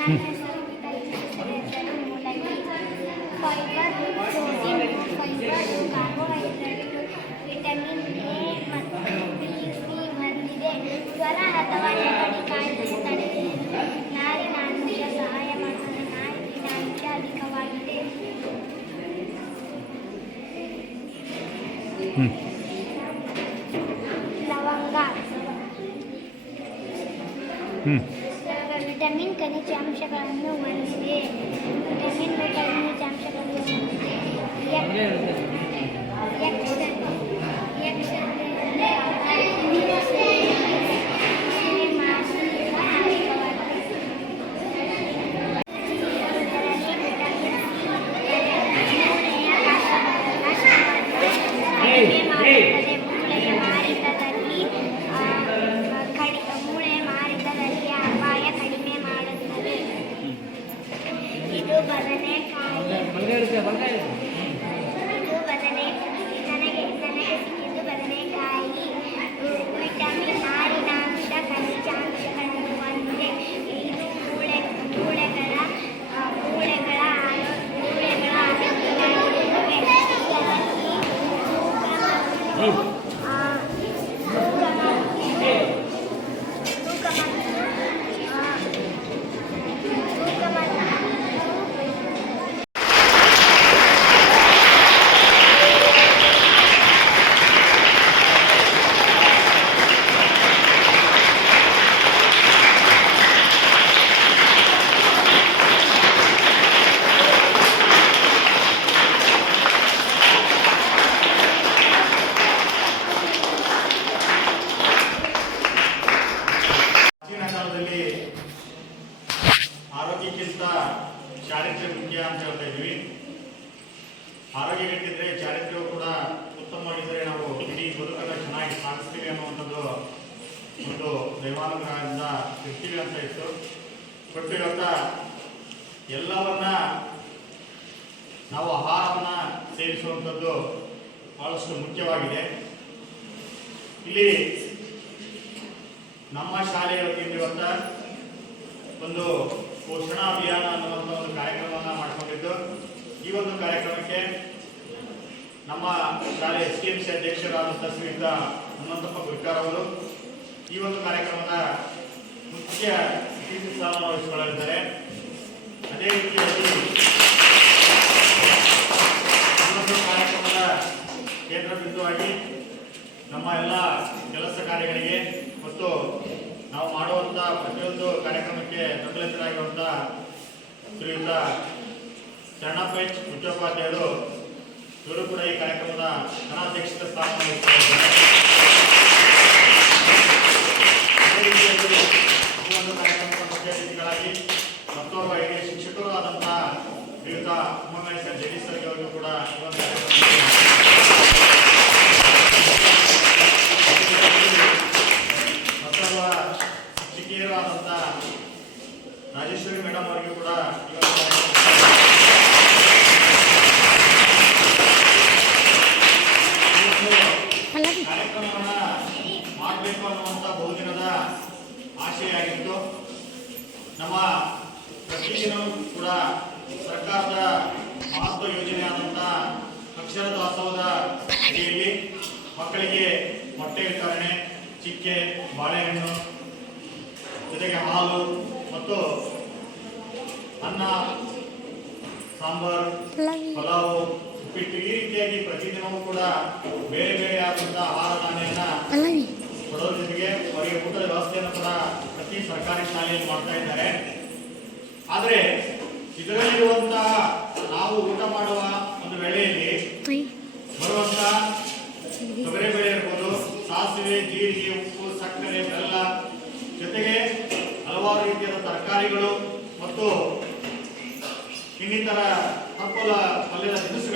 ನನ್ನ ಹೆಸರು ಗೀತಾಲಿ ಹೆಸರು fibre protein fibre carbohydrate vitamin A ಮತ್ತು ಬಿ ಸಿ ಬಂದಿದೆ ಜ್ವರ ಅಥವಾ ನೆಗಡಿ ಕಾಯಿಲೆ ತಡೆಯಲು ನಾರಿನ ಅಂಶ ಸಹಾಯ ಮಾಡುತ್ತದೆ ನಾರಿನ ಅಂಶ ಅಧಿಕವಾಗಿದೆ ಲವಂಗ. ಹ್ಞೂ विटामिन खनिज अंश विटमिन खनिज अंश ಮತ್ತು, ಇದ್ವಿ ಆರೋಗ್ಯ ಕೆಟ್ಟಿದ್ರೆ ಚಾರಿತ್ರ್ಯವು ಕೂಡ ಉತ್ತಮವಾಗಿದ್ದರೆ ನಾವು ಇಡೀ ಬದುಕನ್ನು ಚೆನ್ನಾಗಿ ಸಾಗಿಸ್ತೀವಿ ಅನ್ನುವಂಥದ್ದು ಒಂದು ದೈವಾನುಗ್ರಹದಿಂದ ಇರ್ತೀವಿ ಅಂತ ಇತ್ತು. ಬಟ್ ಎಲ್ಲವನ್ನ ನಾವು ಆಹಾರವನ್ನ ಸೇವಿಸುವಂಥದ್ದು ಬಹಳಷ್ಟು ಮುಖ್ಯವಾಗಿದೆ. ಇಲ್ಲಿ ನಮ್ಮ ಶಾಲೆಯ ವತಿಯಿಂದ ಇವತ್ತ ಒಂದು ಪೋಷಣಾ ಅಭಿಯಾನ ಅನ್ನುವಂಥ ಒಂದು ಕಾರ್ಯಕ್ರಮವನ್ನ ಮಾಡ್ಕೊಂಡಿದ್ದು ಈ ಒಂದು ಕಾರ್ಯಕ್ರಮಕ್ಕೆ ನಮ್ಮ ಶಾಲೆ ಎಸ್ ಕೆ ಎಂ ಸಿ ಅಧ್ಯಕ್ಷರಾದಂಥ ಶ್ರೀಯುತ ಹನುಮಂತಪ್ಪ ಗುರ್ಕಾರ್ ಅವರು ಈ ಒಂದು ಕಾರ್ಯಕ್ರಮದ ಮುಖ್ಯ ಅತಿಥಿ ಸ್ಥಾನ ವಹಿಸಿಕೊಳ್ಳಲಿದ್ದಾರೆ ಅದೇ ರೀತಿಯಲ್ಲಿ ಕಾರ್ಯಕ್ರಮದ ಕೇಂದ್ರ ಬಿಂದುವಾಗಿ ನಮ್ಮ ಎಲ್ಲ ಕೆಲಸ ಕಾರ್ಯಗಳಿಗೆ ಮತ್ತು ನಾವು ಮಾಡುವಂಥ ಪ್ರತಿಯೊಂದು ಕಾರ್ಯಕ್ರಮಕ್ಕೆ ಬೆಂಬಲಿತರಾಗಿರುವಂಥ ಶ್ರೀಯುತ ಶರಣಪ್ಪ ಮುಖ್ಯೋಪಾಧ್ಯಾಯರು ಇವರು ಕೂಡ ಈ ಕಾರ್ಯಕ್ರಮದ ಘನಾಧ್ಯಕ್ಷತೆ ಸ್ಥಾನ ಒಂದು ಕಾರ್ಯಕ್ರಮದ ಮುಖ್ಯ ಅತಿಥಿಗಳಾಗಿ ಮತ್ತೋರ್ವ ಹಿರಿಯ ಶಿಕ್ಷಕರು ಆದಂತಹ ಶ್ರೀಯುತ ಉಮಾಮೇಶ್ವರ ಸರ್ಗೆ ಅವರಿಗೂ ಕೂಡ ಈ ಒಂದು ಕಾರ್ಯಕ್ರಮದಲ್ಲಿ ಮತ್ತೊಬ್ಬ ಶಿಕ್ಷಕಿಯರು ಆದಂತ ರಾಜೇಶ್ವರಿ ಮೇಡಮ್ ಅವರಿಗೂ ಕೂಡ ಇವತ್ತು ಕಾರ್ಯಕ್ರಮವನ್ನ ಮಾಡಬೇಕು ಅನ್ನುವಂಥ ಬಹುದಿನದ ಆಶೆಯಾಗಿತ್ತು. ನಮ್ಮ ಪ್ರತಿದಿನವೂ ಕೂಡ ಸರ್ಕಾರದ ಮಹತ್ವ ಯೋಜನೆ ಆದಂಥ ಅಕ್ಷರ ದಾಸೋಹದ ಅಡಿಯಲ್ಲಿ ಮಕ್ಕಳಿಗೆ ಮೊಟ್ಟೆ ವಿತರಣೆ, ಚಿಕ್ಕೆ, ಬಾಳೆಹಣ್ಣು, ಜೊತೆಗೆ ಹಾಲು ಮತ್ತು ಅನ್ನ, ಸಾಂಬಾರು, ಪಲಾವು ಈ ರೀತಿಯಾಗಿ ಪ್ರತಿದಿನವೂ ಕೂಡ ಬೇರೆ ಬೇರೆ ಆದಂತಹ ಆಹಾರ ಧಾನ್ಯನ ಕೊಡೋದ್ರ ಜೊತೆಗೆ ಅವರಿಗೆ ಊಟದ ವ್ಯವಸ್ಥೆಯನ್ನು ಕೂಡ ಪ್ರತಿ ಸರ್ಕಾರಿ ಶಾಲೆಯಲ್ಲಿ ಮಾಡ್ತಾ ಇದ್ದಾರೆ. ಆದರೆ ಇದರಲ್ಲಿರುವಂತಹ ನಾವು ಊಟ ಮಾಡುವ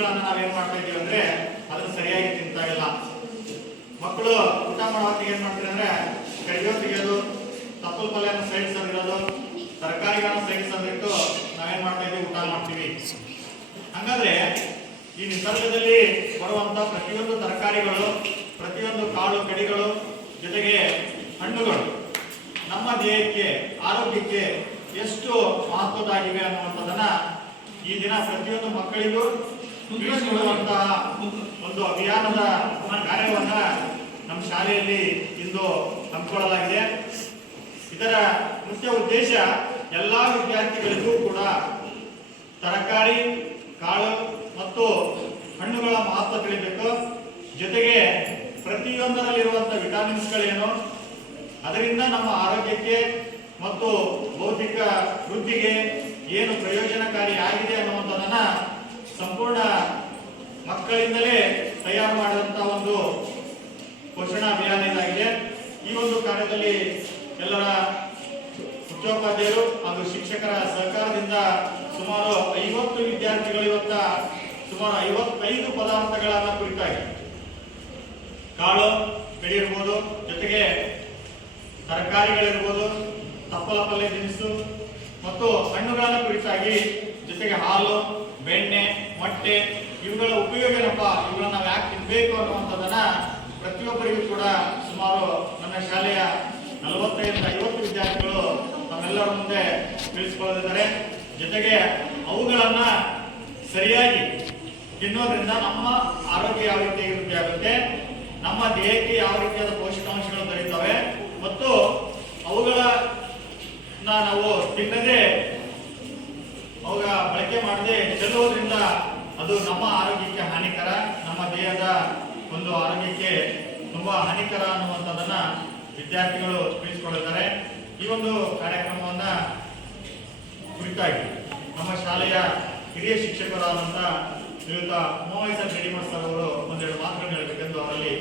ತಿನಿಸುಗಳನ್ನ ನಾವೇನ್ ಮಾಡ್ತಾ ಇದೀವಿ ಅಂದ್ರೆ ಅದನ್ನ ಸರಿಯಾಗಿ ತಿಂತಾ ಇಲ್ಲ. ಮಕ್ಕಳು ಊಟ ಮಾಡೋತ್ತಿಗೆ ಏನ್ ಮಾಡ್ತಾರೆ ಅಂದ್ರೆ ಕಡಿಯೋ ತೆಗೆಯೋದು ತಪ್ಪಲ ಪಲ್ಯನ ಸೈಡ್ ಸಂದಿರೋದು ತರಕಾರಿಗಳನ್ನ ಸೈಡ್ ನಾವೇನ್ ಮಾಡ್ತಾ ಇದೀವಿ, ಊಟ ಮಾಡ್ತೀವಿ. ಹಂಗಾದ್ರೆ ಈ ನಿಸರ್ಗದಲ್ಲಿ ಬರುವಂತ ಪ್ರತಿಯೊಂದು ತರಕಾರಿಗಳು, ಪ್ರತಿಯೊಂದು ಕಾಳು ಕಡಿಗಳು ಜೊತೆಗೆ ಹಣ್ಣುಗಳು ನಮ್ಮ ದೇಹಕ್ಕೆ, ಆರೋಗ್ಯಕ್ಕೆ ಎಷ್ಟು ಮಹತ್ವದಾಗಿವೆ ಅನ್ನುವಂಥದ್ದನ್ನ ಈ ದಿನ ಪ್ರತಿಯೊಂದು ಮಕ್ಕಳಿಗೂ ತಿಳಿಸಿಕೊಡುವಂತಹ ಒಂದು ಅಭಿಯಾನದ ಕಾರ್ಯವನ್ನ ನಮ್ಮ ಶಾಲೆಯಲ್ಲಿ ಇಂದು ಹಮ್ಮಿಕೊಳ್ಳಲಾಗಿದೆ. ಇದರ ಮುಖ್ಯ ಉದ್ದೇಶ ಎಲ್ಲ ವಿದ್ಯಾರ್ಥಿಗಳಿಗೂ ಕೂಡ ತರಕಾರಿ, ಕಾಳು ಮತ್ತು ಹಣ್ಣುಗಳ ಮಹತ್ವ ತಿಳಿಬೇಕು. ಜೊತೆಗೆ ಪ್ರತಿಯೊಂದರಲ್ಲಿರುವಂತಹ ವಿಟಾಮಿನ್ಸ್ಗಳೇನು ಅದರಿಂದ ನಮ್ಮ ಆರೋಗ್ಯಕ್ಕೆ ಮತ್ತು ಭೌತಿಕ ವೃದ್ಧಿಗೆ ಏನು ಪ್ರಯೋಜನಕಾರಿ ಆಗಿದೆ ಅನ್ನುವಂಥದ್ದನ್ನ ಸಂಪೂರ್ಣ ಮಕ್ಕಳಿಂದಲೇ ತಯಾರು ಮಾಡಿದಂತಹ ಒಂದು ಪೋಷಣಾ ಅಭಿಯಾನ ಇದಾಗಿದೆ. ಈ ಒಂದು ಕಾರ್ಯದಲ್ಲಿ ಎಲ್ಲರ ಮುಖ್ಯೋಪಾಧ್ಯಾಯರು ಹಾಗೂ ಶಿಕ್ಷಕರ ಸಹಕಾರದಿಂದ ಸುಮಾರು ಐವತ್ತು ವಿದ್ಯಾರ್ಥಿಗಳು ಇವತ್ತ ಸುಮಾರು ಐವತ್ತೈದು ಪದಾರ್ಥಗಳನ್ನ ಕುರಿತಾಗಿ ಕಾಳು ಬೆಳೆಯಿರ್ಬೋದು ಜೊತೆಗೆ ತರಕಾರಿಗಳಿರ್ಬೋದು ತಪ್ಪಲ ಪಲ್ಯ ತಿನಿಸು ಮತ್ತು ಹಣ್ಣುಗಳನ್ನ ಕುರಿತಾಗಿ ಜೊತೆಗೆ ಹಾಲು ಬೆಣ್ಣೆ, ಮೊಟ್ಟೆ, ಇವುಗಳ ಉಪಯೋಗ ಏನಪ್ಪ ಇವುಗಳನ್ನ ನಾವು ಯಾಕೆ ತಿನ್ಬೇಕು ಅನ್ನುವಂಥದ್ದನ್ನ ಪ್ರತಿಯೊಬ್ಬರಿಗೂ ಕೂಡ ಸುಮಾರು ನನ್ನ ಶಾಲೆಯ ನಲವತ್ತೈದರಿಂದ ಐವತ್ತು ವಿದ್ಯಾರ್ಥಿಗಳು ತಮ್ಮೆಲ್ಲರ ಮುಂದೆ ತಿಳಿಸಿಕೊಳ್ಳಲಿದ್ದಾರೆ ಜೊತೆಗೆ ಅವುಗಳನ್ನ ಸರಿಯಾಗಿ ತಿನ್ನೋದ್ರಿಂದ ನಮ್ಮ ಆರೋಗ್ಯ ಯಾವ ರೀತಿ ವೃದ್ಧಿ ಆಗುತ್ತೆ, ನಮ್ಮ ದೇಹಕ್ಕೆ ಯಾವ ರೀತಿಯಾದ ಪೋಷಕಾಂಶಗಳು ದೊರೆಯುತ್ತವೆ, ಮತ್ತು ಅವುಗಳ ನಾವು ತಿನ್ನದೆ ಅವುಗಳ ಬಳಕೆ ಮಾಡದೆ ಚೆಲ್ಲುವುದರಿಂದ ಅದು ನಮ್ಮ ಆರೋಗ್ಯಕ್ಕೆ ಹಾನಿಕರ, ನಮ್ಮ ದೇಹದ ಒಂದು ಆರೋಗ್ಯಕ್ಕೆ ತುಂಬಾ ಹಾನಿಕರ ಅನ್ನುವಂಥದ್ದನ್ನ ವಿದ್ಯಾರ್ಥಿಗಳು ತಿಳಿಸಿಕೊಳ್ಳುತ್ತಾರೆ ಈ ಒಂದು ಕಾರ್ಯಕ್ರಮವನ್ನ ಕುರಿತಾಗಿ ನಮ್ಮ ಶಾಲೆಯ ಹಿರಿಯ ಶಿಕ್ಷಕರಾದಂತಹ ಶ್ರೀಯುತ ಉಮಾವೈಸ ರೆಡಿಮಠ್ ಸರ್ ಅವರು ಒಂದೆರಡು ಮಾತುಗಳನ್ನು ಹೇಳಬೇಕೆಂದು ಅವರಲ್ಲಿ